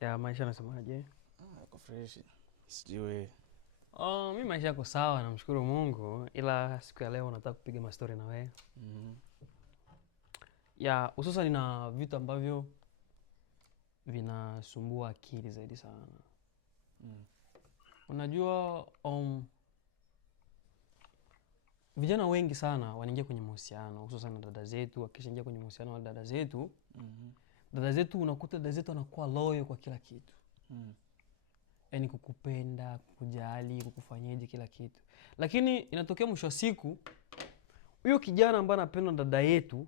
Ya maisha nasemaje? Yako fresh. Sijui. Mi maisha yako sawa, namshukuru Mungu, ila siku ya leo nataka kupiga mastori na wewe. Mhm. Ya hususan na vitu ambavyo vinasumbua akili zaidi sana. Unajua vijana wengi sana wanaingia kwenye mahusiano, hususan na dada zetu. Wakishaingia kwenye mahusiano na dada zetu, dada zetu unakuta dada zetu anakuwa loyal kwa kila kitu. Yaani kukupenda, kukujali, kukufanyaje kila kitu. Lakini inatokea mwisho wa siku huyo kijana ambaye anapenda dada yetu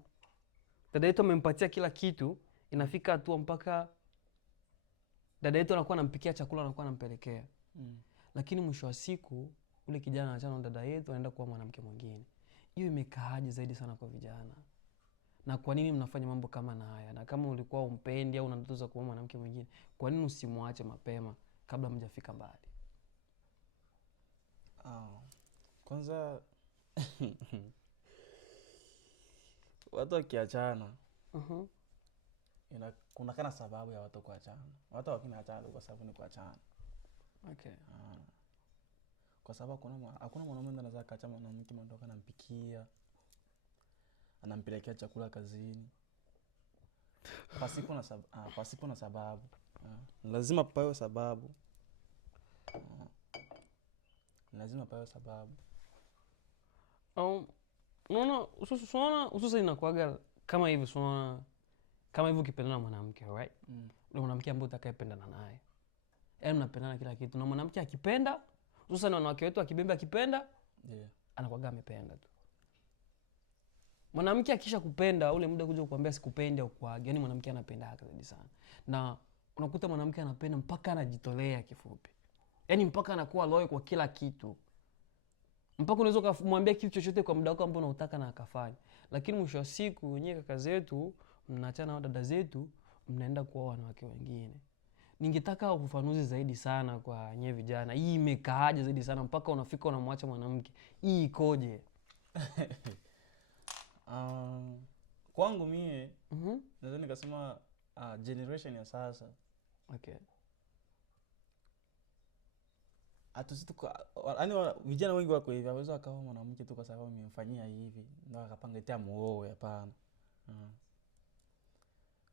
amempatia kila kitu, inafika hatua mpaka dada yetu anakuwa anampikia chakula, anakuwa anampelekea. Lakini mwisho wa siku ule kijana anaachana na dada yetu, anaenda kuwa mwanamke mwingine. Hiyo imekaaje zaidi sana kwa vijana? Na kwa nini mnafanya mambo kama na haya? Na kama ulikuwa umpendi au una ndoto za kuwa mwanamke mwingine, kwa nini usimwache mapema kabla mjafika mbali? Kwanza watu wakiachana, kuna kana sababu ya watu kuachana. Watu wakinaachana kwa sababu ni kuachana. Okay. Kwa sababu hakuna mwanaume anaweza kaacha mwanamke mwandoka anampikia, anampelekea chakula kazini. Pasipo na sababu. Lazima pawe sababu. Lazima pawe sababu. Unaona hususan inakuwaga kama hivi, unaona kama hivi ukipendana na mwanamke, right? Ule mwanamke ambaye utakayependana naye, yaani mnapendana kila kitu, na mwanamke akipenda, hususan wanawake wetu akibembe akipenda, anakuwaga amependa tu. Mwanamke akisha kupenda, ule muda kuja kukuambia sikupendi au kuaga, yaani mwanamke anapenda haka zaidi sana. Na unakuta mwanamke anapenda mpaka anajitolea kifupi. Yaani mpaka anakuwa loyal kwa kila kitu. Mpaka unaweza kumwambia kitu chochote kwa muda wako ambao unautaka na akafanya. Lakini mwisho wa siku wenyewe kaka zetu, mnaachana na dada zetu, mnaenda kuoa wanawake wengine. Ningetaka ufafanuzi zaidi sana kwa nyewe vijana. Hii imekaaje zaidi sana mpaka unafika unamwacha mwanamke? Hii ikoje? Kwangu mie, naweza nikasema generation ya sasa. Okay. Yaani vijana wengi wako hivi, hawezi akaoa mwanamke tu kwa sababu amemfanyia hivi, ndio akapanga eti amuoe, hapana.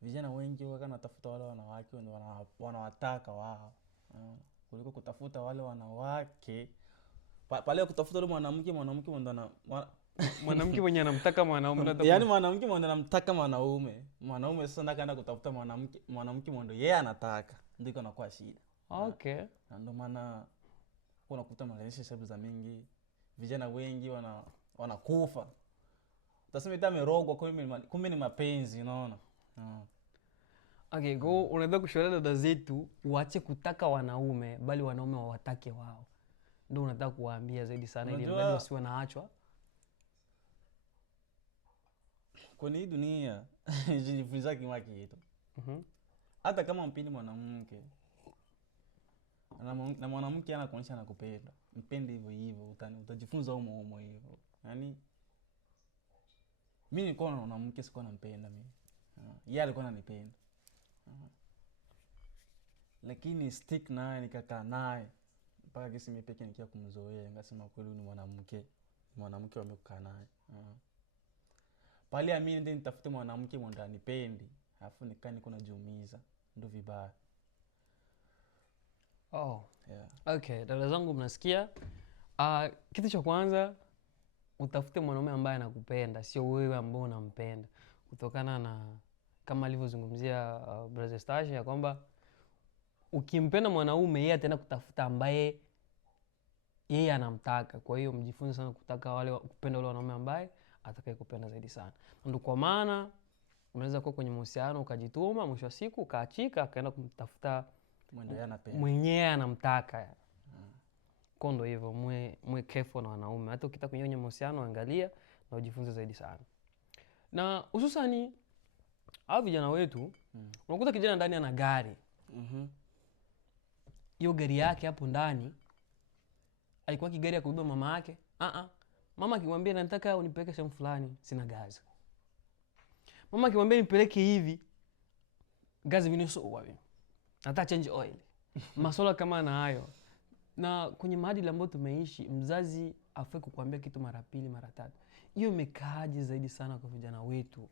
Vijana wengi wanatafuta wale wanawake wanawataka wao. Kuliko kutafuta wale wanawake. Pale kutafuta wale mwanamke ndo Mwanamke mwenye anamtaka mwanaume. Yaani mwanamke mwenye anamtaka mwanaume. Mwanaume sasa ndakaenda kutafuta mwanamke mwenye yeye anataka. Ndiko inakuwa shida. Okay. Na ndio maana unakuta relationship za mingi, vijana wengi wanakufa. Utasema eti amerogwa, kumbe ni mapenzi, unaona? Okay, unaweza kushauri dada zetu waache kutaka wanaume, bali wanaume wawatake wao. Ndio unataka kuwaambia zaidi sana, ili mbali wasiwe naachwa. Kwenye hii dunia, jifunza kima kitu. Hata kama mpendi mwanamke, na mwanamke anakuonyesha anakupenda, mpende hivyo hivyo, utajifunza humo hivyo. Yaani mimi nilikuwa na mwanamke sikuwa nampenda mimi. Yeye alikuwa ananipenda. Lakini stick naye, nikakaa naye mpaka kesi mimi pekee nikia kumzoea, ngasema kweli ni mwanamke wamekaa naye. Pale mimi ndio nitafute mwanamke mwenye ananipendi, alafu niko najiumiza, ndio vibaya. Yeah. Okay, dada zangu mnasikia? Kitu cha kwanza, utafute mwanaume ambaye anakupenda, sio wewe ambaye unampenda. Kutokana na kama alivyozungumzia Brother Stash ya kwamba ukimpenda mwanaume, yeye ataenda kutafuta ambaye yeye anamtaka. Kwa hiyo mjifunze sana kupenda wale wanaume ambaye atakayekupenda zaidi sana. Ndio kwa maana unaweza kuwa kwenye mahusiano ukajituma, mwisho wa siku ukaachika, akaenda kumtafuta mwenyewe anamtaka. Kwa ndio hivyo, mwe careful na wanaume. Hata ukitaka kwenye mahusiano angalia na ujifunze zaidi sana. Na hususani hao vijana wetu, unakuta kijana ndani ana gari. Hiyo gari yake hapo ndani alikuwa kigari ya kubeba mama yake. Mama akimwambia nataka unipeleke sehemu fulani, sina gazi. Mama akimwambia nipeleke hivi, gazi viniso wapi? hata change oil. Masuala kama na hayo. Na kwenye maadili ambayo tumeishi, mzazi afai kukuambia kitu mara pili mara tatu. Hiyo imekaaje zaidi sana kwa vijana wetu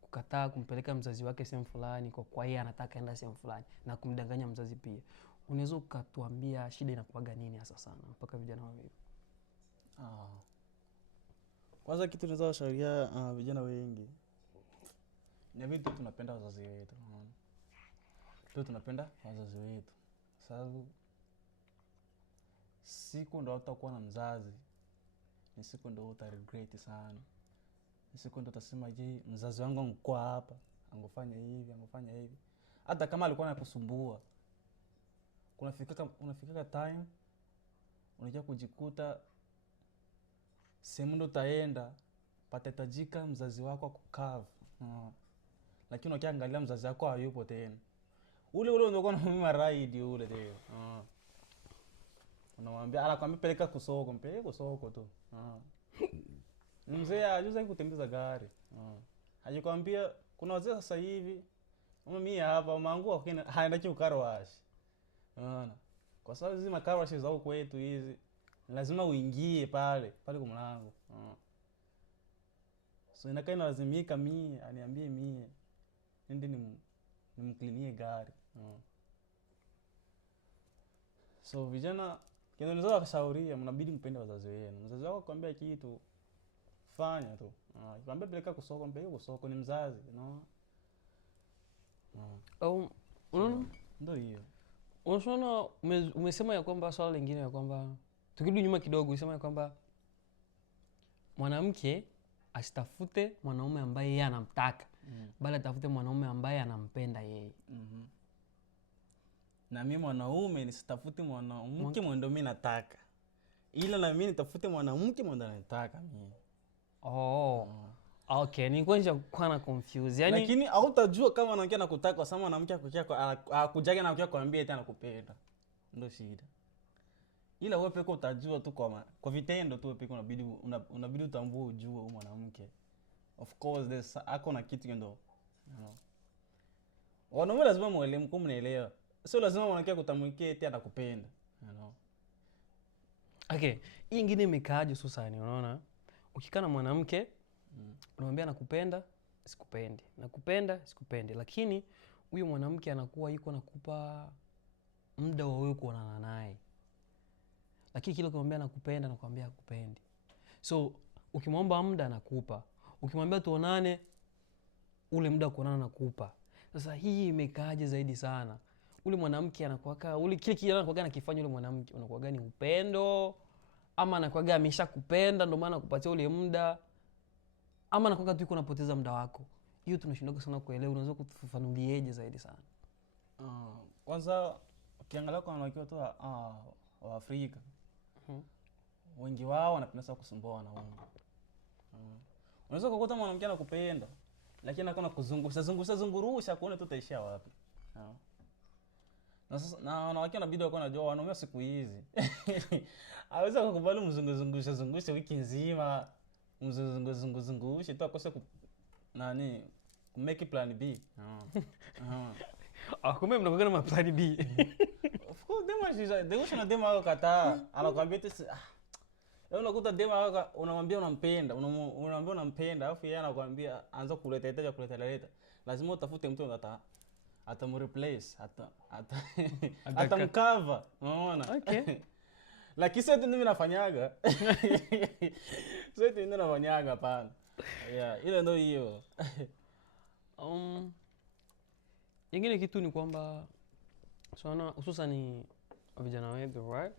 kukataa kumpeleka mzazi wake sehemu fulani kwa yeye anataka enda sehemu fulani na kumdanganya mzazi pia. Unaweza ukatuambia shida inakuwaga nini hasa sana mpaka vijana wawe? Kwanza kitu naweza washauria vijana wengi ni vitu tunapenda wazazi wetu. Tunapenda wazazi wetu. Sababu siku ndo utakuwa na mzazi, ni siku ndo utaregret sana. Ni siku ndo utasema je, mzazi wangu angekuwa hapa, angefanya hivi. Hata kama alikuwa anakusumbua, unafika time unakuja kujikuta sehemu ndo utaenda patahitajika mzazi wako akucover. Lakini ukiangalia mzazi wako hayupo tena. Ule ndio unakuwa unamwambia ride ule tena. Unamwambia anakuambia peleka kusoko, mpeleke kusoko tu. Mzee hajuzi kutembeza gari. Hajikwambia kuna wazee sasa hivi mimi hapa mangu haenda car wash. Unaona? Kwa sababu hizi car wash za huko kwetu hizi lazima uingie pale kwa mlango. So inakaa inalazimika mimi aniambie mimi nende nimklinie gari. So vijana kinaweza wakashauria mnabidi mpende wazazi wenu. Mzazi wako akwambia kitu fanya tu. Akwambia peleka kusoko, mpeleke kusoko, ni mzazi, no? Ndio hiyo. Unaona umesema ya kwamba swala lingine ya kwamba tukirudi nyuma kidogo usema ya kwamba mwanamke asitafute mwanaume ambaye yeye anamtaka, bali atafute mwanaume ambaye anampenda yeye. Na mimi mwanaume nisitafute mwanamke mwenye mimi nataka, ila na mimi nitafute mwanamke mwenye nataka mimi. Okay, ni kwanza kwa na confuse. Yaani lakini hautajua kama mwanamke anakutaka kwa sababu mwanamke akujaga na kuambia eti anakupenda. Ndio shida. Ila wewe pekee utajua tu kwa vitendo tu, wewe pekee unabidi utambue ujue huyu mwanamke. Of course there's na kitu ndio. Wanaume lazima muelewe, mnaelewa. Sio lazima mwanamke akutamwikie eti anakupenda. Okay, hii nyingine imekaaje sasa ni unaona? Ukikaa na mwanamke unamwambia nakupenda, sikupendi. Nakupenda, sikupendi. Lakini huyo mwanamke anakuwa yuko nakupa muda wa wewe kuonana naye. Lakini kile ukimwambia nakupenda anakuambia hakupendi. So ukimwomba muda anakupa. Ukimwambia tuonane ule muda kuonana nakupa. Sasa hii imekaaje zaidi sana? Ule mwanamke anakuwa kile kile anakuwa anakifanya ule mwanamke unakuwa gani upendo? Ama anakuwa ameshakupenda ndio maana kupatia ule muda? Ama anakuwa tu yuko unapoteza muda wako? Hiyo tunashindwa sana kuelewa. Unaweza kutufafanulieje zaidi sana? Kwanza ukiangalia kwa wanawake tu wa Afrika, wengi wao wanapenda sana kusumbua wanaume. Unaweza kukuta mwanamke anakupenda lakini anakuwa kuzungurusha kuona tu utaishia wapi. Na wanawake wanabidi wako wanajua wanaume siku hizi. Hawezi kukubali mzungushe wiki nzima. Mzungushe tu akose make plan B. Kumbe mnakuwa na plan B. Of course dema wako kataa. Anakuambia eti unakuta dema wako unamwambia unampenda, alafu yeye anakuambia anza kuleta. Lazima utafute mtu atamreplace, atamcover. Unaona? Okay. Lakini sasa mimi nafanyaga. Sasa ndio nafanyaga pana. Yeah, ile ndio hiyo. Nyingine kitu ni kwamba sana hususan vijana wetu, right?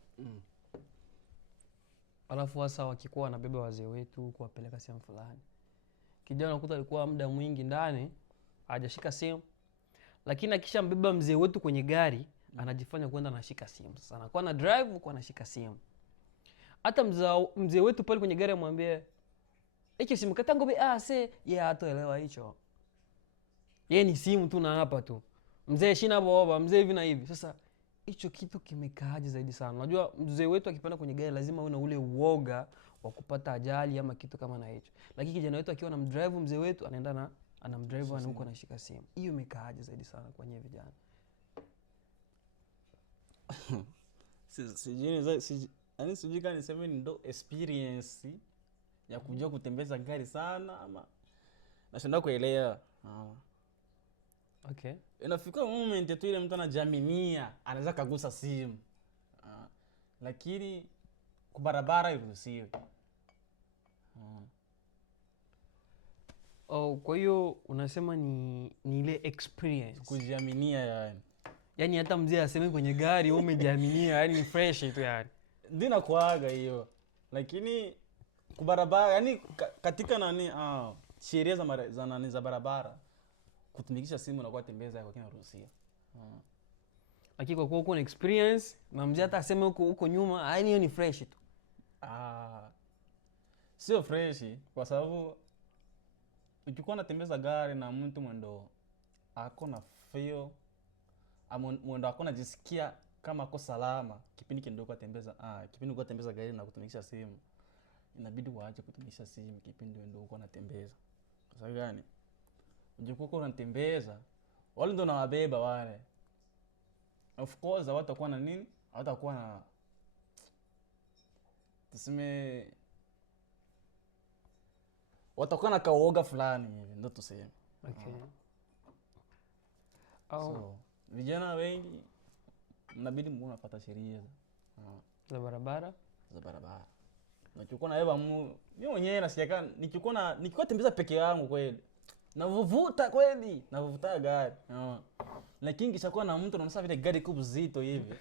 Alafu hasa wakikuwa wanabeba wazee wetu kuwapeleka sehemu fulani. Kijana unakuta alikuwa muda mwingi ndani hajashika simu. Lakini akishambeba mzee wetu kwenye gari anajifanya kwenda anashika simu. Sasa anakuwa na drive kwa anashika simu. Hata mzee wetu pale kwenye gari amwambie hicho simu katango yeye hataelewa hicho. Yeye ni simu tu na hapa tu. Mzee shina baba, mzee hivi na hivi. Sasa hicho kitu kimekaaje zaidi sana. Unajua mzee wetu akipanda kwenye gari lazima uwe na ule uoga wa kupata ajali ama kitu kama na hicho. Lakini kijana wetu akiwa anamdrive mzee wetu anaenda na anamdrive na huko anashika simu. Hiyo imekaaje zaidi sana kwa nyinyi vijana? Yaani sijui kama niseme ndo experience ya kujua kutembeza gari sana ama nashinda kuelewa. Okay. Inafika moment tu ile mtu anajaminia anaweza kagusa simu. Lakini kwa barabara iruhusiwi. Oh, kwa hiyo unasema ni ile experience. Kujiaminia yani. Yaani hata mzee aseme kwenye gari wewe umejiaminia, yani ni fresh tu yani. Ndio nakuaga hiyo. Lakini kwa barabara yani katika nani sheria za barabara kutumikisha simu na kwa tembeza yako kinaruhusiwa. Lakini kwa kuwa uko na experience na mzee hata aseme huko nyuma, yani hiyo ni fresh tu. Sio fresh kwa sababu ukikuwa unatembeza gari na mtu mwendo ako na feel mwendo ako najisikia kama ako salama kipindi ndio kwa tembeza kipindi uko tembeza gari na kutumikisha simu, inabidi waache kutumikisha simu kipindi ndio uko unatembeza. Kwa sababu gani? Ukikuwa unatembeza wale ndio nawabeba wale, of course hawatakuwa na nini, hawatakuwa na tuseme watakuwa na kaoga fulani hivi ndio tuseme. Okay. So vijana wengi mnabidi mnafuata sheria za barabara. Na chukua na wewe mimi mwenyewe nasikia nikiwa tembeza peke yangu kweli navuvuta kweli, navuvuta gari. Lakini kishakuwa na mtu naona vile gari kubwa zito hivi.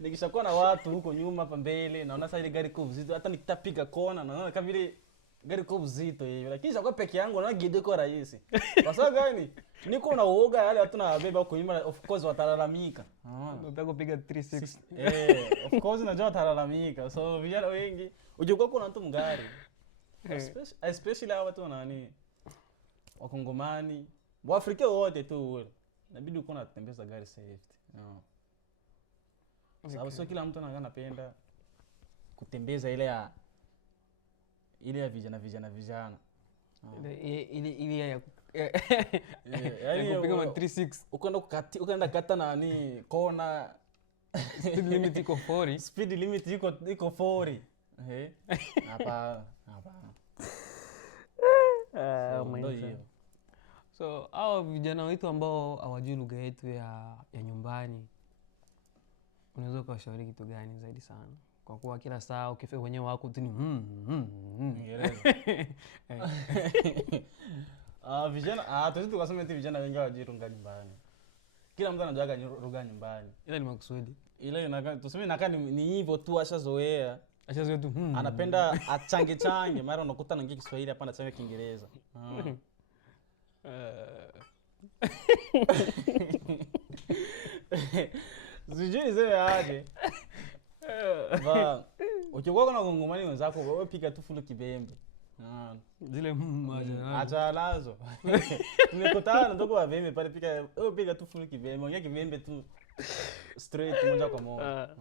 Nikishakuwa na watu huko nyuma hapa mbele naona sasa ile gari kubwa zito, hata nikitapiga kona naona kama vile gari kubwa zito hivi. Lakini kishakuwa peke yangu naona gide kwa rahisi. Kwa sababu gani? Niko na uoga yale watu na beba kuimba, of course watalalamika. Unataka kupiga 360. Of course najua watalalamika. So vijana wengi ujikuwa kuna mtu mgari. Especially hawa watu nani Wakongomani, Waafrika wote tu wale. Inabidi uko unatembeza gari safety. Sababu sio kila mtu anapenda kutembeza ile ya vijana. Ile ya yaani kupiga 360. Ukaenda kata nani kona Speed limit iko 40. Speed limit iko 40. Hapa. So hao vijana wetu ambao hawajui lugha yetu ya nyumbani, unaweza kuwashauri kitu gani zaidi sana? Kwa kuwa kila saa ukifika wenyewe wako tu ni vijana tusitu tukasema eti vijana wengi hawajui lugha nyumbani. Kila mtu anajua lugha nyumbani. Ila ni makusudi. Ile tuseme inakaa ni hivyo tu, ashazoea tu. Anapenda achange mara unakuta anaongea Kiswahili hapa anasema Kiingereza. Sijui niseme aje. Ukikuwa na Kongomani wenzako wewe piga tu fulu kibembe. Zile acha nazo. Tumekutana ndio kwa Bembe pale piga tu fulu kibembe. Ongea kibembe tu straight moja kwa moja.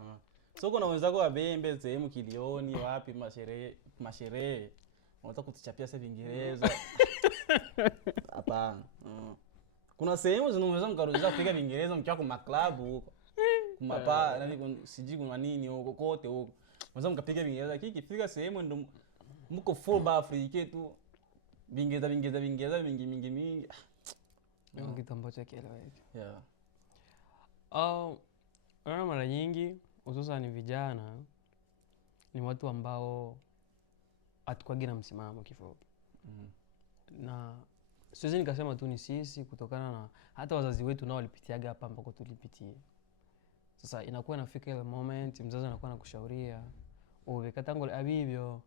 So kuna wenzako wa Bembe sehemu Kilioni wapi masherehe. Unataka kutuchapia sasa Kiingereza. Hapana. Kuna sehemu zinaweza mkaruhusiwa kupiga Kiingereza mkiwa kwa maklabu huko. Kumapa nani siji kuna nini huko kote huko. Unaweza mkapiga Kiingereza kifika sehemu ndio mko full ba Afrika tu. Kiingereza mingi. Ndio kitu ambacho kieleweke. Yeah. Mara nyingi hususan vijana ni watu ambao hatukwagi na msimamo kifupi. Na siwezi nikasema tu ni sisi, kutokana na hata wazazi wetu nao walipitiaga hapa ambako tulipitia. Sasa inakuwa inafika ile moment mzazi anakuwa anakushauria ubekatango abibyo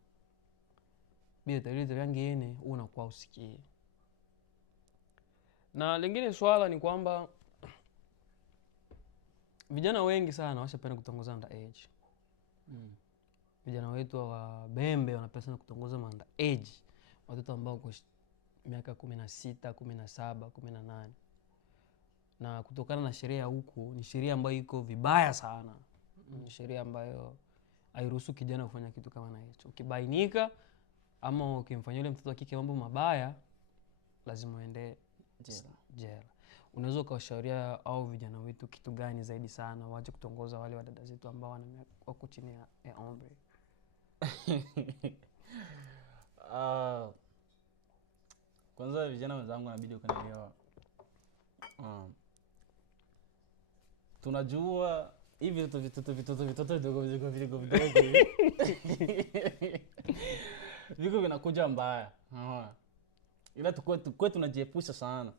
bio tarito yangine unakuwa usikie. Na lingine swala ni kwamba vijana wengi sana washapenda kutongozana underage. Vijana wetu wa Bembe wanapenda sana kutongozana underage. Watoto ambao kwa miaka 16, 17, 18. Na kutokana na sheria huku ni sheria ambayo iko vibaya sana. Ni sheria ambayo hairuhusu kijana kufanya kitu kama na hicho. Ukibainika ama ukimfanyia yule mtoto wa kike mambo mabaya lazima uende jela. unaweza ukawashauria au vijana wetu kitu gani zaidi sana waache kutongoza wale wadada zetu ambao wako chini ya umri? Kwanza vijana wenzangu inabidi ukanielewa. Tunajua hivi vitoto vidogo viko vinakuja mbaya. Ila tukue tunajiepusha sana.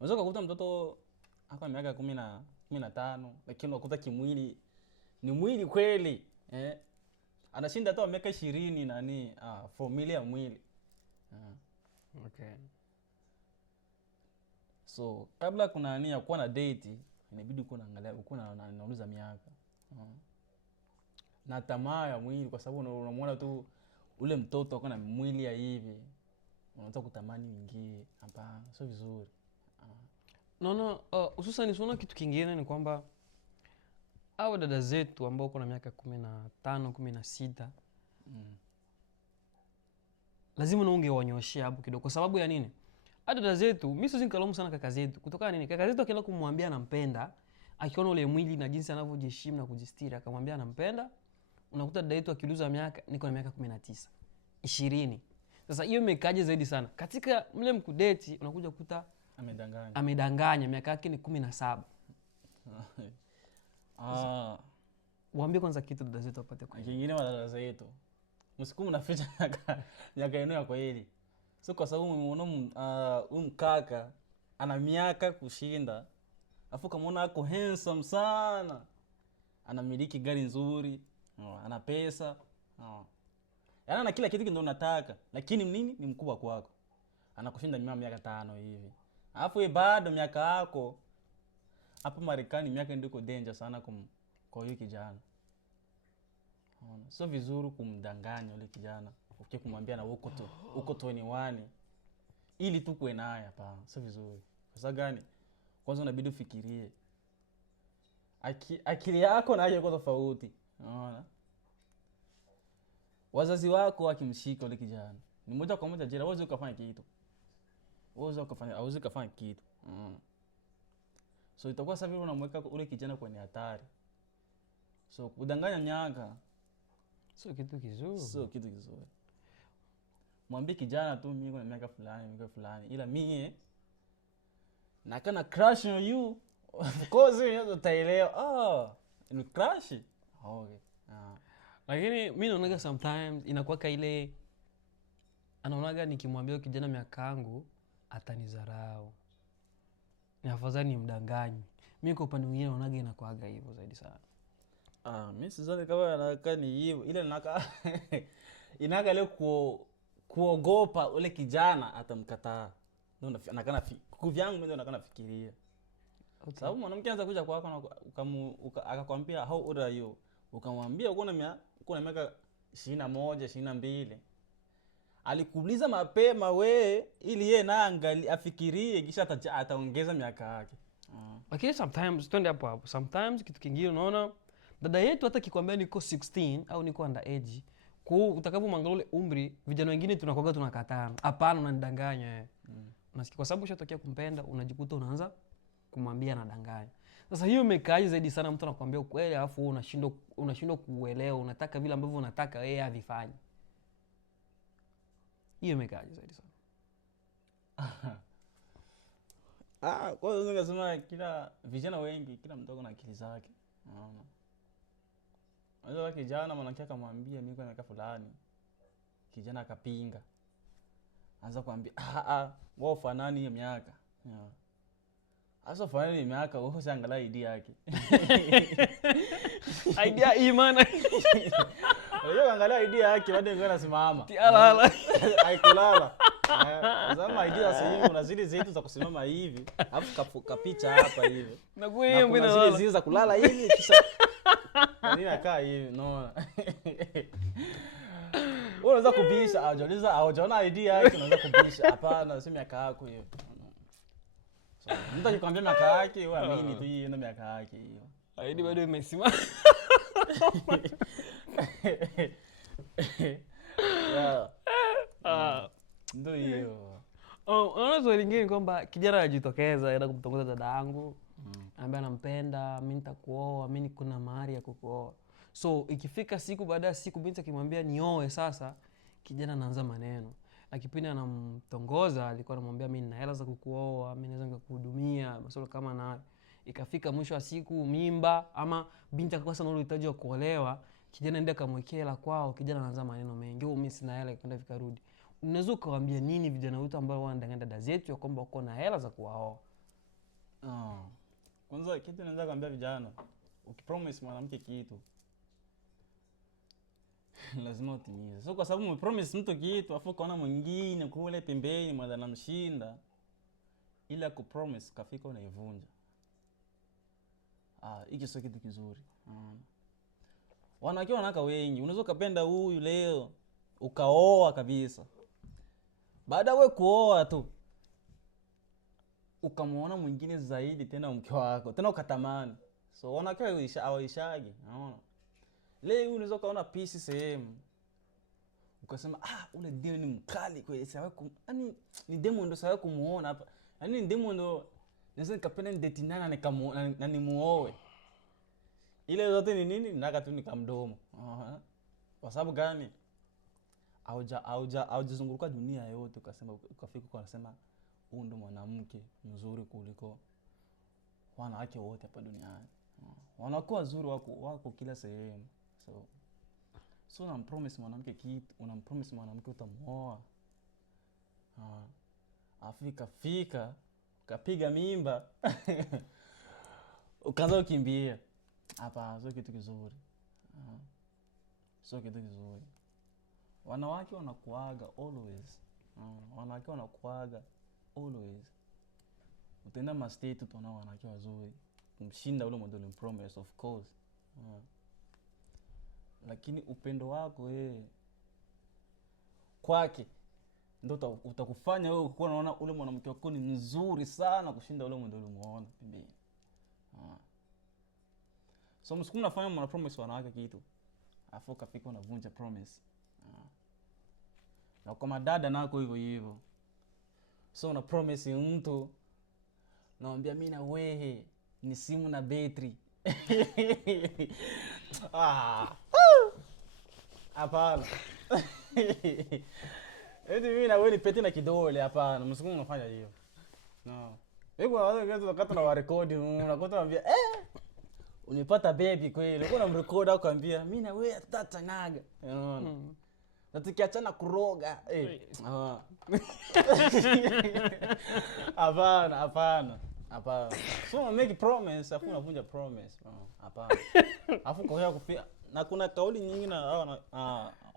Unaweza kukuta mtoto hapa miaka 15 lakini unakuta kimwili ni mwili kweli. Anashinda hata miaka 20 nani familia ya mwili. Okay. So kabla kuna nia kuwa na date inabidi uko naangalia uko nauliza miaka. Na tamaa ya mwili kwa sababu unamwona tu ule mtoto ako na mwili ya hivi. Unaanza kutamani wingie. Hapana, sio vizuri. No, hususan unaona kitu kingine ni kwamba hao dada zetu ambao kuna miaka 15, 16 lazima naunge wanyoshia hapo kidogo. Kwa sababu ya nini? Hao dada zetu, mimi siwezi nikalaumu sana kaka zetu. Kutokana nini? Kaka zetu akienda kumwambia anampenda, akiona ule mwili na jinsi anavyojiheshimu na kujistiri, akamwambia anampenda, unakuta dada yetu akiluza miaka, niko na miaka 19, 20. Sasa hiyo imekaje zaidi sana? Katika mle mkudeti unakuja kukuta amedanganya miaka yake ni 17. Waambie kwanza kitu dada zetu apate kwa. Kingine dada zetu. Msiku mnaficha miaka yenu ya kweli. Sio kwa sababu umeona mkaka ana miaka kushinda. Afu kama unaona ako handsome sana. Anamiliki gari nzuri, ana pesa. Yaani ana kila kitu ndio unataka, lakini nini ni mkubwa kwako. Anakushinda miaka 5 hivi. Alafu yeye bado miaka yako hapa Marekani miaka ndiko danger sana kwa yule kijana. Sio vizuri kumdanganya yule kijana. Ukije kumwambia na uko 21 ili tu kuwe naye hapana. Sio vizuri. Kwa sababu gani? Kwanza unabidi ufikirie. Akili yako na yake iko tofauti. Unaona? Wazazi wako wakimshika yule kijana ni moja kwa moja jela, wewe ukafanya kitu. Auwezi kufanya kitu. So itakuwa sababu unamweka ule kijana kwenye hatari. So kudanganya miaka sio kitu kizuri. Mwambie kijana tu mimi niko na miaka fulani ila mimi na kana crush on you. Of course you utaelewa. Ni crush. Okay. Lakini mimi naonaga sometimes inakuwa ile anaonaga nikimwambia kijana miaka yangu atanizarau. Ni afadhali nimdanganye. Mimi kwa upande mwingine naonaga inakuaga hivyo zaidi sana. Mimi sidhani kama anakaa ni hivyo. Ile inaga leo kuogopa ule kijana atamkataa. Ndio anakana kuvyangu mimi ndio nafikiria. Okay. Sababu mwanamke anaweza kuja kwako akakwambia how old are you? Ukamwambia uko na miaka 21, 22. Alikuuliza mapema we ili yeye na angalia afikirie kisha ataongeza miaka yake. Lakini sometimes twende hapo. Sometimes kitu kingine unaona dada yetu hata kikwambia niko 16 au niko under age, kwa utakapomwangalia ule umri vijana wengine tunakoga tunakataa. Hapana, unanidanganya. Unasikia kwa sababu ushatokea kumpenda unajikuta unaanza kumwambia anadanganya. Sasa hiyo imekaaje zaidi sana, mtu anakuambia ukweli alafu unashindwa kuelewa, unataka vile ambavyo unataka yeye avifanye. Hiyo imekaaje zaidi sana. Kwa hiyo ungesema kila vijana wengi kila mtu ana akili zake. Unajua kijana mwanamke akamwambia mimi kwa miaka fulani. Kijana akapinga. Anza kuambia wewe ufanani hiyo miaka. Asa fanani hiyo miaka wewe usiangalia ID yake. Idea hii maana. Wewe angalia ID yake bado ngana simama. Tialala. Haikulala. Zama idea sasa hivi kuna zile zetu za kusimama hivi, alafu kapicha hapa hivi. Na kwa hiyo mbona zile za kulala hivi kisha nini akaa hivi, unaona? Unaweza kubisha, hajaona idea yake unaweza kubisha. Hapana, si miaka yako hiyo. So, mtu akikwambia miaka yake, wewe amini tu hiyo ndio miaka yake hiyo. ID bado imesimama. Yeah. Ndio hiyo. Unaona swali lingine kwamba kijana anajitokeza aenda kumtongoza dada yangu ambaye anampenda, mimi nitakuoa, mimi kuna mahari ya kukuoa. So ikifika siku baada ya siku binti akimwambia nioe sasa, kijana anaanza maneno. Na kipindi anamtongoza alikuwa anamwambia mimi nina hela za kukuoa, mimi naweza kukuhudumia, masuala kama na. Ikafika mwisho wa siku mimba ama binti akakosa na uhitaji wa kuolewa, kijana ndiye akamwekea hela kwao, kijana anaanza maneno mengi. Mimi sina hela kwenda vikarudi. Unaweza ukawaambia nini vijana wetu ambao wanadanganya dada zetu ya kwamba wako na hela za kuwaoa? Kwanza kitu naweza kuambia vijana, ukipromise mwanamke kitu lazima utimize. So kwa sababu umepromise mtu kitu afu kaona mwingine kule pembeni mwanza namshinda, ila kupromise kafika unaivunja. Hiki sio kitu kizuri. Wanawake wanaka wengi, unaweza kupenda huyu leo ukaoa kabisa. Baada wewe kuoa tu ukamuona mwingine zaidi tena mke wako, tena ukatamani. So wanawake hawaishagi, unaona? Leo unaweza kaona pisi sehemu ukasema ule demu ni mkali kweli, yaani ni demu ndo sawa kumuona hapa. Yaani ni demu ndo naweza nikapenda ndeti nana na nimuoe. Ile zote ni nini? Nataka tu nikamdomo. Kwa sababu gani? Haujazunguka dunia yote ukasema ukafika kwa unasema huyu ndo mwanamke mzuri kuliko wanawake wote hapa duniani. Wanawake wazuri wako kila sehemu. So unampromise mwanamke kitu, unampromise mwanamke utamuoa. Fika kapiga mimba ukaanza kukimbia. Hapa sio kitu kizuri. Sio kitu kizuri. Wanawake wanakuaga always. Wanawake wanakuaga always. Utaenda mastate utaona wanawake wazuri kumshinda ule model promise of course. Lakini upendo wako wewe kwake ndio utakufanya wewe ukiwa unaona ule mwanamke wako ni mzuri sana kushinda ule model umeona pembeni. So msiku mnafanya mna promise wanawake kitu, afu kafika unavunja promise. Na kwa madada nako hivyo hivyo. So una promise mtu, naambia mimi na wewe ni simu na betri. Hapana. Eti mimi na wewe ni pete na kidole, hapana. Msiku unafanya hiyo. No. Hebu watu wakati na wa record unakuta anambia unipata baby kweli. Uko unamrecord au kwambia mimi na wewe tutatanaga. Unaona? Na tukiachana kuroga. Hapana. So make promise afu unavunja promise. Hapana. Afu kwa hiyo kufia na kuna kauli nyingine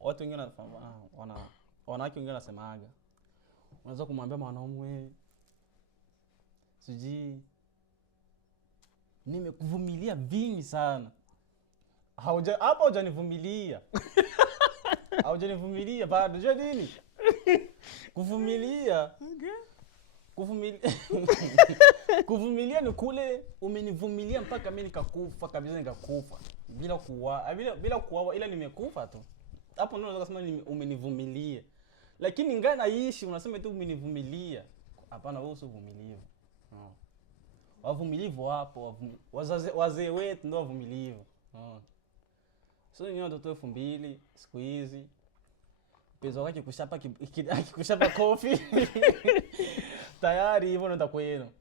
watu wengine wanawake wengine wanasemaga. Unaweza kumwambia mwanaume siji nimekuvumilia vingi sana. Hapa hujanivumilia. Haujanivumilia bado. Unajua nini? Kuvumilia. Kuvumilia ni kule umenivumilia mpaka mimi nikakufa kabisa nikakufa. Bila kuwa ila nimekufa tu. Hapo ndio unaweza kusema umenivumilia. Lakini ngana naishi unasema tu umenivumilia. Hapana, wewe sio vumilivu. Wavumilivu hapo, wazee wetu ndio wavumilivu. So ni watoto 2000 siku hizi. Pezo wake kushapa kofi. Tayari hivyo ndo kwenu.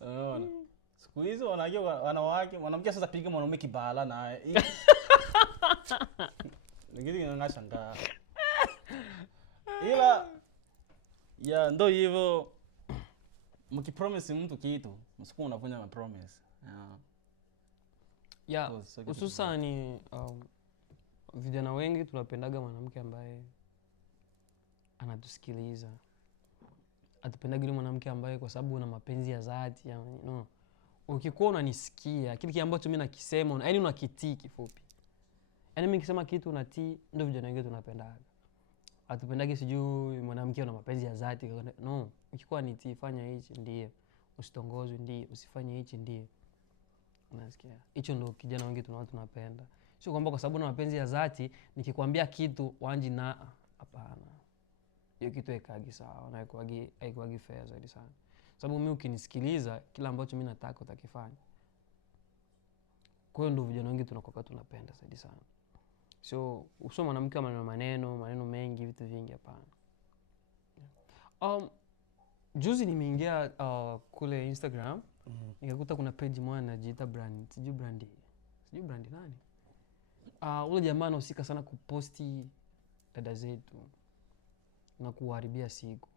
Unaona? Siku hizi wanawake mwanamke sasa piga mwanaume kibala na ngine ngashangaa. Ila ndo hivyo mkipromise mtu kitu, msiku unavunja ma promise. Hususani vijana wengi tunapendaga mwanamke ambaye anatusikiliza. Atupendagi yule mwanamke ambaye kwa sababu una mapenzi ya dhati, no. Ukikuwa unanisikia, kile kile ambacho mimi nakisema, yaani unakitii kifupi. Yaani mimi nikisema kitu unatii, ndio vijana wengi tunapendaga. Atupendagi sijui mwanamke ana mapenzi ya dhati, no. Ukikuwa nitii, fanya hichi ndiye. Usitongozwe ndiye, usifanye hichi ndiye. Unasikia? Hicho ndio kijana wengi tunapenda. Sio kwamba kwa sababu na mapenzi ya dhati nikikwambia kitu wanji na hapana. hiyo kitu haikuagi sawa na haikuagi fair zaidi sana. Sababu mimi ukinisikiliza kila ambacho mimi nataka utakifanya. Kwa hiyo ndio vijana wengi tunakuwa tunapenda zaidi sana. So usio mwanamke wa maneno mengi, vitu vingi hapana. Juzi nimeingia kule Instagram, nikakuta kuna page moja inajiita brand, sijui brand nani? Ule jamaa anahusika sana kuposti dada zetu na kuharibia siku.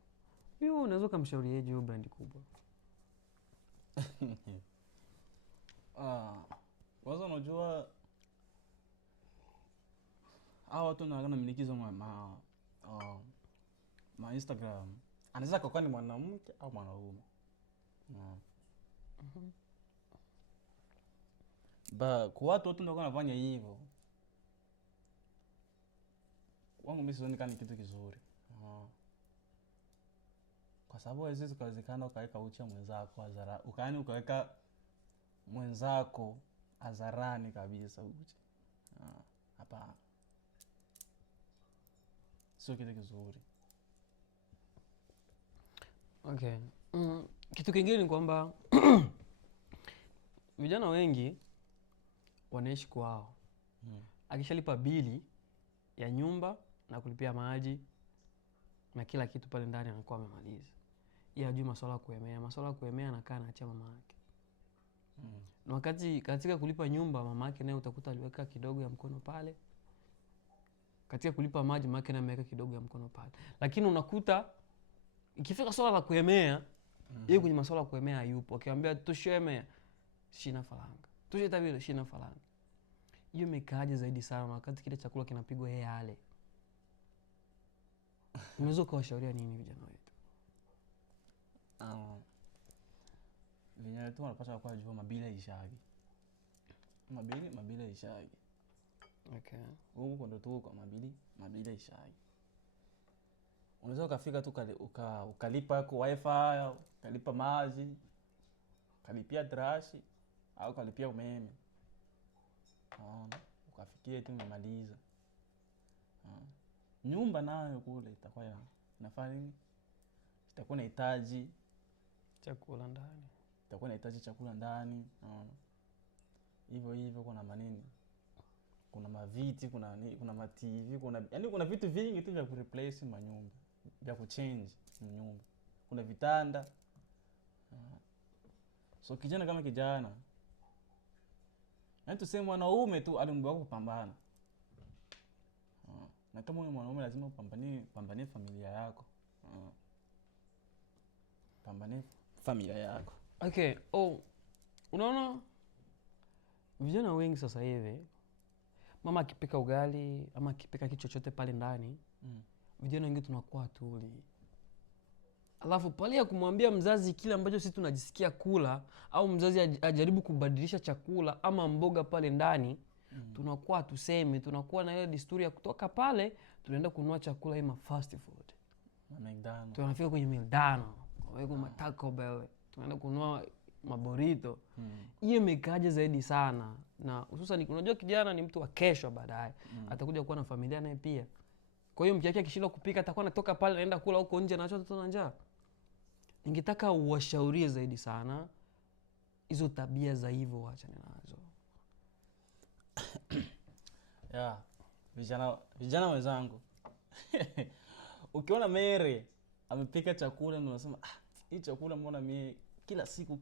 Hiyo unaweza kumshaurieje hiyo brand kubwa? Kwanza unajua hao watu wanaona milikizo ma Instagram. Anaweza kuwa ni mwanamke au mwanaume. Kwa watu ndio wanafanya hivyo. Wangu mimi sioni kama ni kitu kizuri. Kwa sababu hizo zikawezekana ukaweka ucha mwenzako hadharani. Ukaweka mwenzako hadharani kabisa uchi. Hapana. Sio kitu kizuri. Okay. Kitu kingine ni kwamba vijana wengi wanaishi kwao. Akishalipa bili ya nyumba na kulipia maji na kila kitu pale ndani anakuwa amemaliza. Yeye hajui masuala ya kuemea. Masuala ya kuemea anakaa anaachia mama yake. Na wakati katika kulipa nyumba mama yake naye utakuta aliweka kidogo ya mkono pale. Katika kulipa maji mama yake naye ameweka kidogo ya mkono pale. Lakini unakuta ikifika swala la kuemea, yeye kwenye masuala ya kuemea hayupo. Akiwaambia tushemea, shina faranga. Tushitabile shina faranga. Hiyo imekaaje zaidi sana wakati kile chakula kinapigwa yeye ale. Unaweza kuwashauria nini vijana wetu? Vijana wetu wanapaswa kuwa jua mabila ishagi. Mabila ishagi. Okay. Huko ndo tu kwa mabila ishagi. Unaweza ukafika tu ukalipa kwa wifi, ukalipa maji, ukalipia trashi au ukalipia umeme. Ukafikia tu umemaliza. Nyumba nayo kule itakuwa inafanya nini? Itakuwa inahitaji chakula ndani. Itakuwa inahitaji chakula ndani. Hivyo kuna manini? Kuna maviti, kuna ma TV, yaani kuna vitu vingi tu vya kureplace manyumba, vya kuchange nyumba. Kuna vitanda. So kijana kama kijana, na tuseme mwanaume tu aliumbiwa kupambana. Na kama wewe mwanaume lazima upambanie familia yako. Pambanie familia yako. Okay. Unaona vijana wengi sasa hivi mama akipika ugali ama akipika kitu chochote pale ndani, vijana wengi tunakuwa tuli. Alafu pale ya kumwambia mzazi kile ambacho sisi tunajisikia kula au mzazi ajaribu kubadilisha chakula ama mboga pale ndani, tunakuwa tusemi, tunakuwa na ile desturi ya kutoka pale tunaenda kununua chakula ima fast food. McDonald's. Tunafika kwenye McDonald's, kwa Taco Bell, tunaenda kununua maborito. Hiyo imekaje zaidi sana. Na hususan unajua kijana ni mtu wa kesho baadaye. Atakuja kuwa na familia naye pia. Kwa hiyo mke wake akishindwa kupika atakuwa anatoka pale anaenda kula huko nje na watoto na njaa. Ningetaka uwashaurie zaidi sana hizo tabia za hivyo waachane nazo. Vijana wenzangu. Ukiona Mary amepika chakula na unasema hii chakula mbona mimi kila siku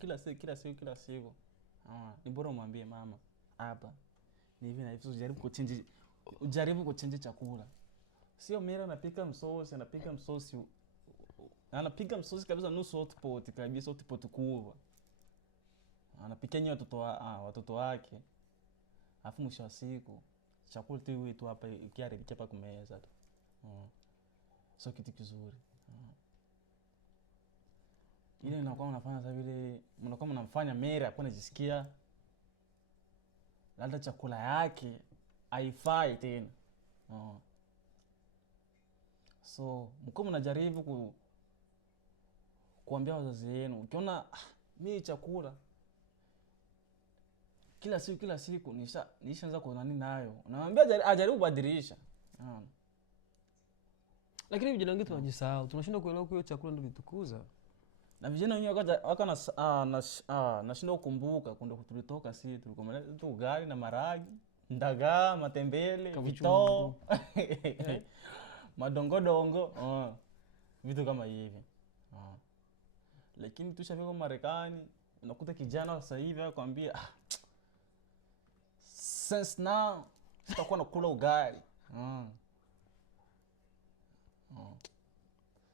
ni bora umwambie mama hapa ni hivi na hivi, ujaribu kuchange chakula. Sio Mary anapika msosi kabisa nusu hot pot kabisa, hot pot kubwa anapikia nyi watoto wake, alafu mwisho wa siku chakula tu hivi tu hapa ikiharibika hapa kumeza tu. Sio kitu kizuri. Ile inakuwa unafanya sasa vile mnakuwa mnamfanya Mary hapo anajisikia labda chakula yake haifai tena. So mko mnajaribu kuambia wazazi wenu, ukiona mimi chakula kila siku nishaanza kuona nini nayo, unamwambia ajaribu kubadilisha. Lakini vijana wengi tunajisahau, tunashindwa kuelewa kwa hiyo chakula ndio kitukuza. Na vijana wenyewe waka nashindwa kukumbuka kwenda tulitoka sisi tulikuwa tu ugali na maragi, ndagaa, matembele, vitoo, madongodongo, vitu kama hivi. Lakini tushafika Marekani, unakuta kijana sasa hivi anakuambia since now sitakuwa nakula ugali.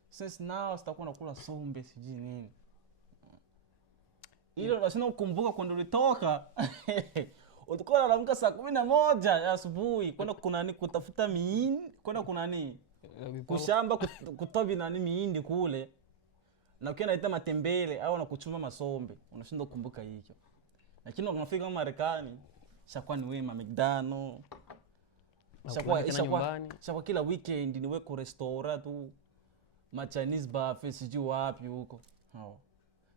Since now sitakuwa nakula sombe sijui nini. Ile unashindwa kukumbuka kwenda ulitoka. Ulikuwa unaamka saa 11 ya asubuhi kwenda kunani kutafuta miindi, kwenda kunani kushamba kutoa nani miindi kule. Na ukienda ita matembele au na kuchuma masombe, unashindwa kukumbuka hicho. Lakini unafika Marekani, shakuwa ni wewe McDonald's. Shakuwa kila weekend ni wewe kwa restaurant tu. Ma Chinese buffet sijui wapi huko.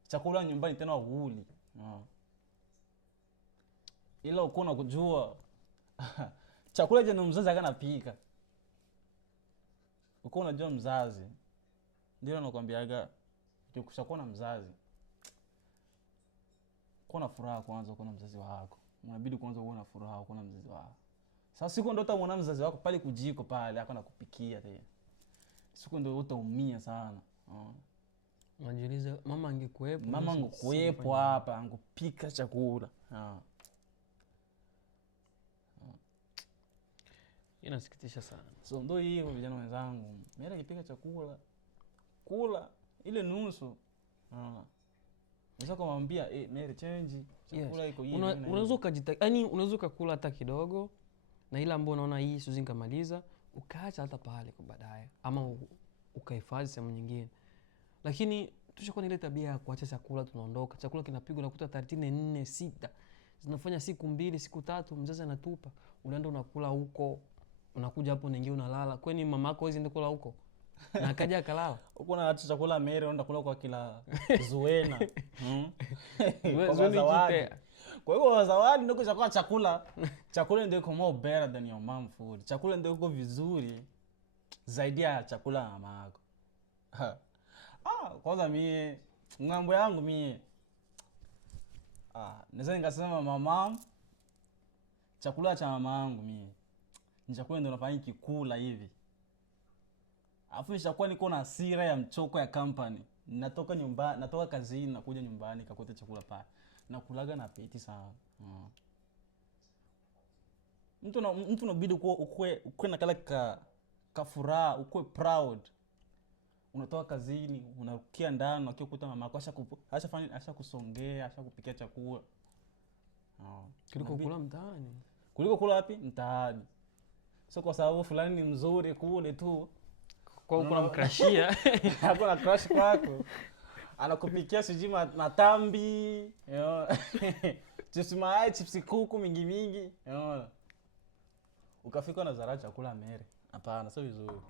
Chakula nyumbani tena huli. Ila uko na kujua chakula je mzazi akanapika. Uko unajua mzazi. Ndio nakwambiaga ukishakuwa na mzazi. Kuwa na furaha kwanza uko na mzazi wako. Unabidi kwanza uwe na furaha uko na mzazi wako. Sasa siku ndio utamuona mzazi wako pale kujiko pale hako nakupikia tena. Siku ndio utaumia sana. Unajiuliza mama angekuepo. Mama angekuepo hapa angepika chakula. Inasikitisha sana. So ndio hiyo vijana wenzangu. Mimi nikipika chakula kula ile nusu. Unaweza kumwambia Mary change chakula iko hivi. Unaweza yaani unaweza kukula hata kidogo na ile ambayo unaona hii siwezi nikamaliza ukaacha hata pale kwa baadaye ama ukahifadhi sehemu nyingine. Lakini tushakuwa ile tabia ya kuacha chakula tunaondoka. Chakula kinapigwa nakuta 34 6. Zinafanya siku 2 siku 3 mzazi anatupa. Unaenda unakula huko. Unakuja hapo unaingia unalala. Kwani mamako hizi ndio kula huko? Na akaja akalala. Huko na hata chakula Mary unaenda kula kwa kila Zuena. Kwa hiyo zawadi ndio kwa chakula. Chakula ndio iko more better than your mom food. Chakula ndio iko vizuri zaidi ya chakula ya mama yako. Kwanza mimi ngambo yangu mimi naweza nikasema mama chakula cha mama yangu mimi ni chakula ndio nafanya kikula hivi. Afu nishakuwa niko na hasira ya mchoko ya company. Natoka kazini nakuja nyumbani nikakuta chakula pale. Nakulaga na apeti sana. Mtu unabidi ukue na kala ka furaha, ukue proud. Unatoka kazini, unarukia ndani, ukikuta mama yako asha kusongea, asha kupikia chakula. Kuliko kula mtaani. Kuliko kula wapi? Mtaani. Sio kwa sababu fulani ni mzuri kule tu. Kwa kuna mkrashia. Hapo na crush kwako. Anakupikia siji matambi, chips mayai, chips kuku mingi, ukafika na zara chakula Mary. Hapana, sio vizuri.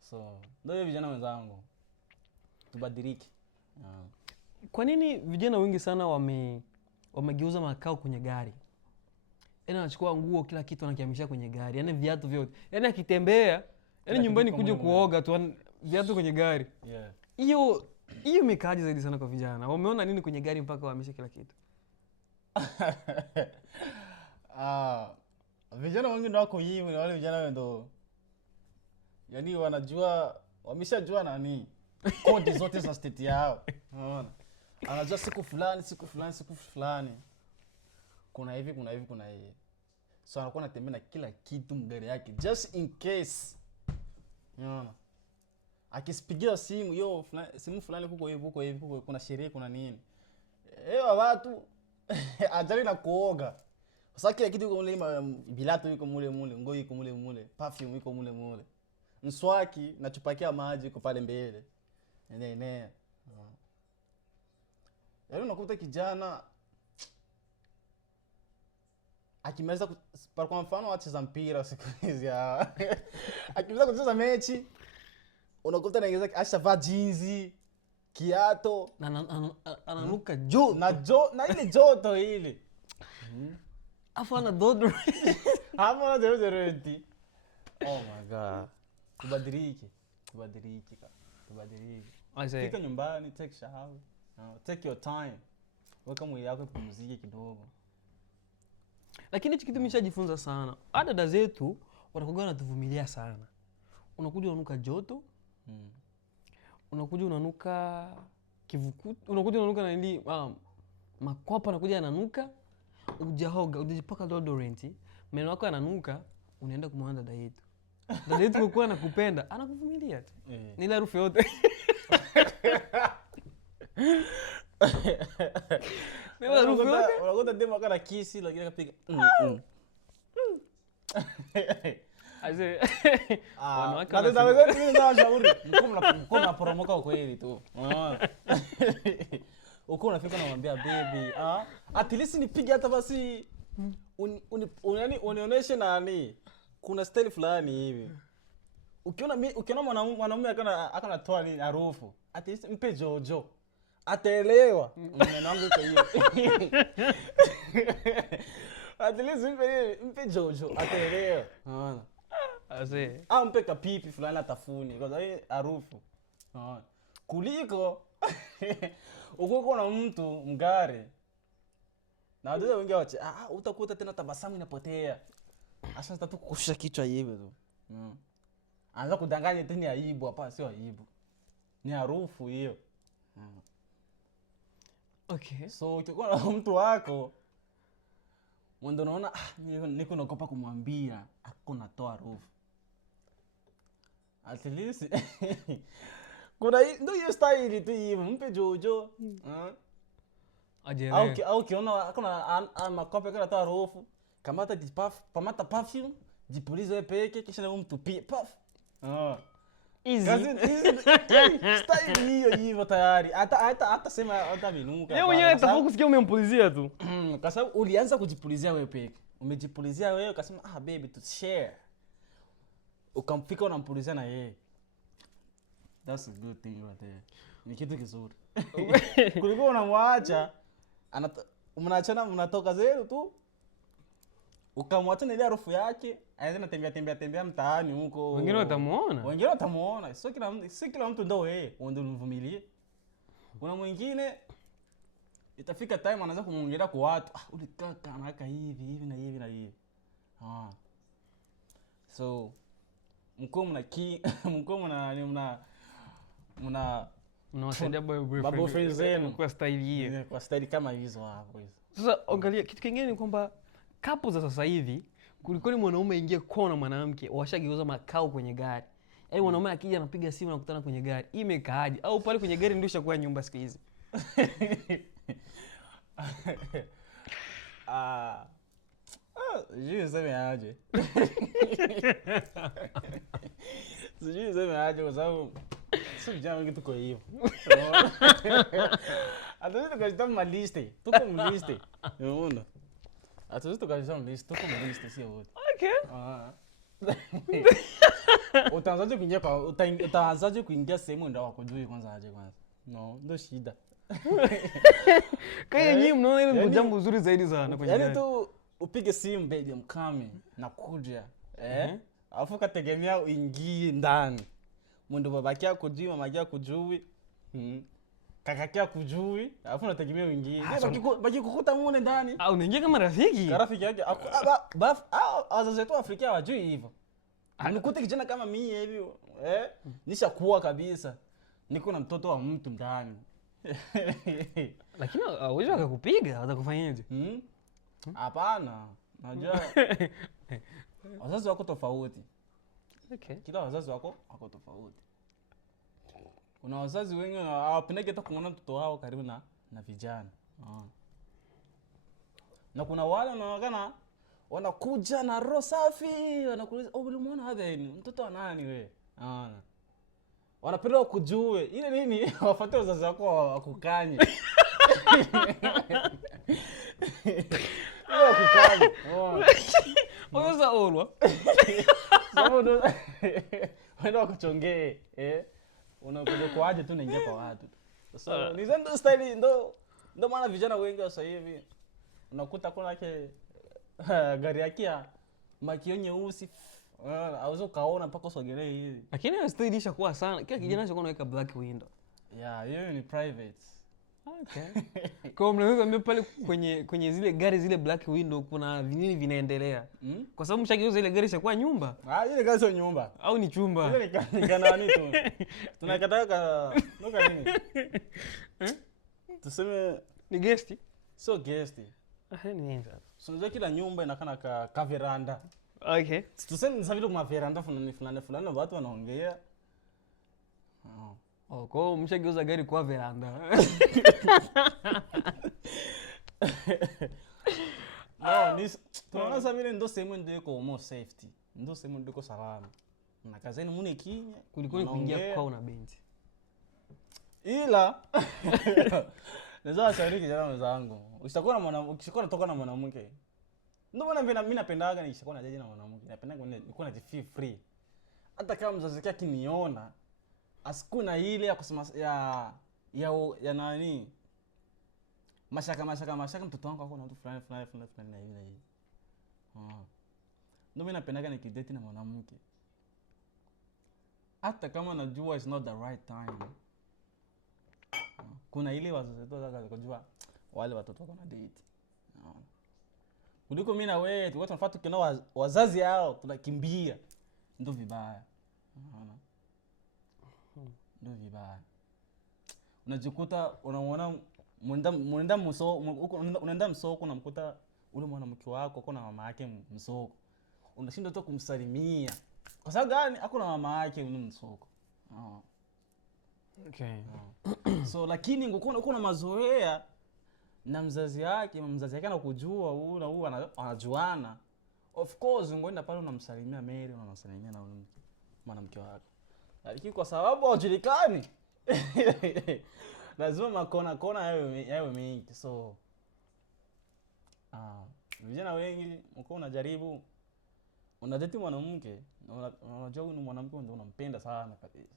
So, ndio vijana wenzangu. Tubadilike. Kwa nini vijana wengi sana wamegeuza makao kwenye gari? Yaani anachukua nguo kila kitu anakihamisha kwenye gari. Yaani viatu vyote. Yaani akitembea, yaani nyumbani kuja kuoga tu viatu kwenye gari. Yeah. Hiyo imekaaje zaidi sana kwa vijana? Wameona nini kwenye gari mpaka wahamishe kila kitu? Vijana wengi ndio wako hivi na wale vijana ndio yaani wanajua wameshajua nani kodi zote za state yao. Unaona? Anajua siku fulani. Kuna hivi. So anakuwa anatembea na kila kitu mgari yake just in case. Unaona? Akisipigia simu simu fulani huko hivi kuna sherehe kuna nini. Watu ajali na kuoga. Sasa kila kitu iko mule, bilato iko mule, nguo iko mule, perfume iko mule. Mswaki na chupakia maji iko pale mbele. Yaani unakuta kijana akimaliza kwa mfano wacheza mpira siku hizi akimaliza kucheza mechi unakuta anaingiza ashavaa jeans, kiato ananuka joto na ile joto ile. Afu ana deodorant. Hamna deodorant. Oh my god. Kubadilike. tubadilike. I say. Fika nyumbani, take shower. Take your time. Weka mwili wako pumzike kidogo. Lakini hichi kitu nimeshajifunza sana. Dada zetu wanakuwa wanatuvumilia sana. Unakuja unanuka joto. Unakuja unanuka kivukutu. Unakuja unanuka na nini? Makwapa anakuja ananuka. Ujahoga, ujipaka deodorant. Meno yako yananuka, unaenda kumwona dada yetu. Dada yetu kwa anakupenda, anakuvumilia tu. Ni ile harufu yote. Unakuta demo kana kisi lakini kapiga. Aise. Wanawake wanaweza mimi ndio nashauri. Mko mnaporomoka kweli tu. Uko unafika unamwambia baby, at least nipige hata basi unionyeshe nani. Kuna style fulani hivi. Ukiona mwanamume akanatoa ni harufu, at least mpe jojo. Ataelewa. Maneno yangu iko hiyo. At least mpe jojo, ataelewa. Unaona? Aise. Mpe kapipi fulani atafuni kwa sababu harufu. Kuliko uko na mtu mgare. Na watu wengi wache, utakuta tena tabasamu inapotea. Asa tatu kukushusha kichwa hivi tu. Anza kudanganya tena ni aibu, hapa sio aibu. Ni harufu hiyo. Okay. So ukikuwa na mtu wako mwendo unaona niko naogopa kumwambia hakuna toa harufu. At least kuna ndio hiyo style tu hivi, mpe jojo. Au kiona hakuna makope kana toa harufu, kamata pamata perfume, jipulize wewe peke kisha na mtupie puff. Easy. Style hiyo hivyo tayari. Hata sema hata minuka. Yeye mwenyewe atafuku kusikia umempulizia tu. Kwa sababu ulianza kujipulizia wewe peke. Umejipulizia wewe ukasema baby to share. Ukampika unampulizia na yeye. That's a good thing right there. Ni kitu kizuri. Kuliko unamwacha mnaachana mnatoka zenu tu. Ukamwacha na ile harufu yake, aende tembea mtaani huko. Wengine watamuona. Sio kila mtu ndio wewe, ndio mvumilie. Kuna mwingine itafika time anaanza kumwongelea kwa watu, ule kaka anaka hivi na hivi. So mko mnawasaidia boyfriend zenu kwa style hiyo. Kwa style kama hizo hapo hizo. Sasa angalia kitu kingine ni kwamba kapu za sasa hivi kuliko ni mwanaume ingie kona mwanamke washageuza makao kwenye gari. Yaani mwanaume akija anapiga simu na kukutana kwenye gari. Imekaaje? Au pale kwenye gari ndio ishakuwa nyumba siku hizi. Sijui niseme aje kwa sababu sio jambo wengi tuko hivyo. Hata tukajitama maliste, tuko mliste. Unaona? Hata tukajitama maliste, tuko mliste sio wote. Okay. Utaanzaje kuingia sehemu ndio wakujui kwanza aje kwanza. No, ndio shida. Kaya nyinyi mnaona ile ndio jambo zuri zaidi sana kwenye gari. Yaani tu upige simu baby I'm coming nakuja. Alafu kategemea uingie ndani. Mwendo babaki yako kujui, mama yako kujui. Kaka yako kujui, alafu unategemea uingie. Baki kukuta muone ndani. Unaingia kama rafiki. Rafiki yake. Wazazi wetu Afrika hawajui hivyo. Unikute kijana kama mimi hivi, nishakuwa kabisa. Niko na mtoto wa mtu ndani. Lakini wewe akakupiga, atakufanyaje? Hapana. Najua wazazi wako tofauti. Okay. Kila wazazi wako tofauti. Kuna wazazi wengi hawapendagi hata kuona mtoto wao karibu na vijana. Na kuna wale wanaonekana wanakuja na roho safi, wanakuuliza, ulimuona hapa mtoto wa nani wewe? Wanapenda kujue. Ile nini? Wafuate wazazi wako wakukanye. Ile wakukanye. Sasa olwa. Sababu wenda wakuchongee, unakuja kwaje tu naingia kwa watu. So ni ndo style ndo maana vijana wengi sasa hivi unakuta kuna yake gari yake makio nyeusi Auzo kaona mpaka usogelee hivi. Lakini still ilishakuwa sana. Kila kijana anachokuwa anaweka black window. Yeah, hiyo ni private. Okay. Kwa mnaweza mimi pale kwenye zile gari zile black window kuna vinini vinaendelea. Kwa sababu mshageuza ile gari ishakuwa nyumba. Ile gari sio nyumba. Au ni chumba. Ile ni kanani tu. Tunakataka noka nini? Tuseme ni guest. So guest. Ni nini sasa? So kila nyumba inakana ka veranda. Okay. Tuseme sasa vile kuna veranda fulani watu wanaongea. Kwa hiyo mshageuza gari kwa veranda. No, tunaona sasa vile ndo sehemu ndio iko more safety. Ndo sehemu ndio iko salama. Na kazeni mune kimya. Kuliko kuingia kwao na binti. Ila naweza shauri kijana wenzangu. Ukishakuwa natoka na mwanamke. Ndio maana mimi napendaga nikishakuwa na jaji na mwanamke. Napendaga nikuwa na feel free. Hata kama mzazi wake akiniona asikuna ile ya kusema ya nani mashaka mtoto wangu ako na mtu fulani na hivi na hivi. Ndio mimi napendaga nikidate na mwanamke. Hata kama najua it's not the right time. Kuna ile wazazi wetu wataka kujua wale watoto wako na date. Kuliko mimi na wewe tulikuwa tunafuata tukiona wazazi hao tunakimbia. Ndio vibaya. Ndio vibaya. Unajikuta unaona unaenda msoko unamkuta ule mwanamke wako uko na mama yake msoko. Unashindwa tu kumsalimia. Kwa sababu gani? Hakuna mama yake ule msoko. Okay. So lakini ungekuwa uko na mazoea na mzazi yake anakujua huyu anajuana. Of course ungeenda pale unamsalimia Mary, unamsalimia na mwanamke wako. Lakini kwa sababu hujulikani lazima makona yawe mengi. So vijana wengi mko unajaribu unadate mwanamke na unajua huyu ni mwanamke ndio unampenda sana kabisa.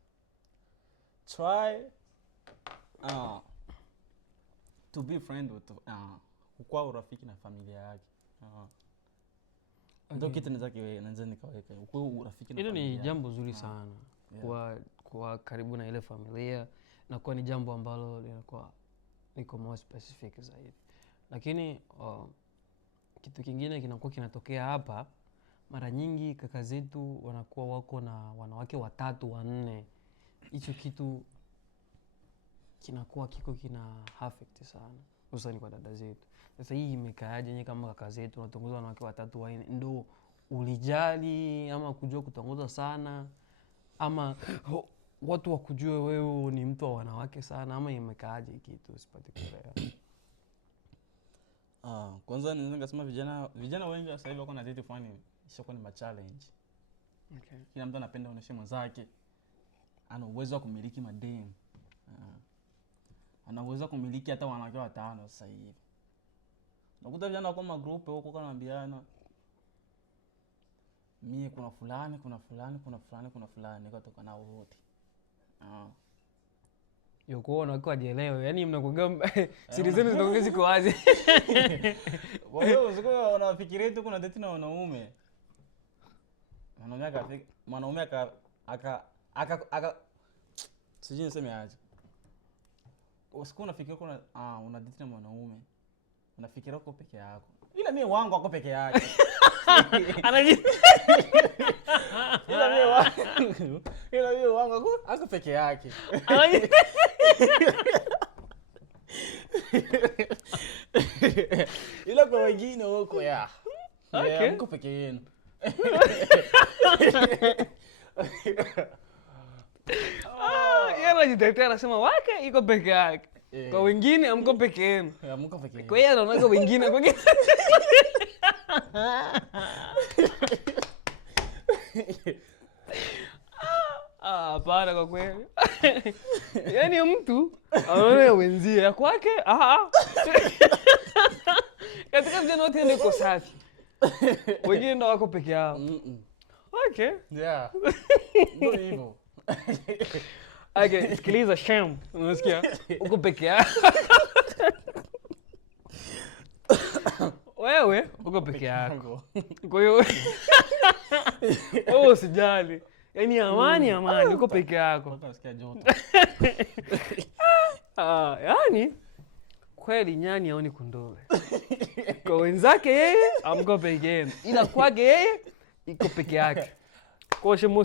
Try to be friend with kwa urafiki na familia yake. Ndio kitu naweza nikaweka kwa urafiki na familia. Hilo ni jambo zuri sana. Kwa karibu na ile familia na kwa ni jambo ambalo linakuwa liko more specific zaidi. Lakini kitu kingine kinakuwa kinatokea hapa mara nyingi kaka zetu wanakuwa wako na wanawake 3 4. Hicho kitu kinakuwa kina affect sana hususan kwa dada zetu. Sasa hii imekaaje nyinyi kama kaka zetu unatongoza wanawake 3 4 ndio ulijali ama kujua kutongoza sana ama watu wakujue wewe ni mtu wa wanawake sana ama imekaaje kitu usipate kuelewa? Kwanza naweza kusema vijana wengi sasa hivi wako na date fulani ishakuwa ni challenge. Okay. Kila mtu anapenda aoneshe mwenzake ana uwezo wa kumiliki madem. Ana uwezo wa kumiliki hata wanawake 5 sasa hivi. Nakuta vijana wako magroup huko kanaambiana mimi kuna fulani nikatoka nao wote. Yoko wanawake wajielewe. Yaani mnakuga siri zenu zinaongeza ziko wazi. Wao usiko unafikiria tu kuna date na wanaume. Mwanaume aka sijui niseme aje. Usiko unafikiria kuna una date na mwanaume. Unafikiria uko peke yako. Ila mimi wangu wako peke yake. Ila mimi wangu ako peke yake. Ila kwa wengine huko ya. Okay. Mko peke yenu. Yeye anajitetea anasema wake iko peke yake. Kwa wengine amko peke yenu. Mko peke yenu. Kwa hiyo anaona wengine kwa hapana kwa kweli. Yaani mtu anaona wenzie ya kwake katika vijana wote ndio safi. Wengine ndio wako peke yao. Okay. Yeah. Ndio hivyo. Okay, sikiliza sham. Unasikia? Uko peke yako. Wewe wewe uko peke yako. Kwa hiyo usijali. Yaani amani uko peke yako. Mpaka usikia joto. Yaani kweli nyani haoni kondoo. Kwa wenzake yeye amko peke yake. Ila kwake yeye iko peke yake. Kwa hiyo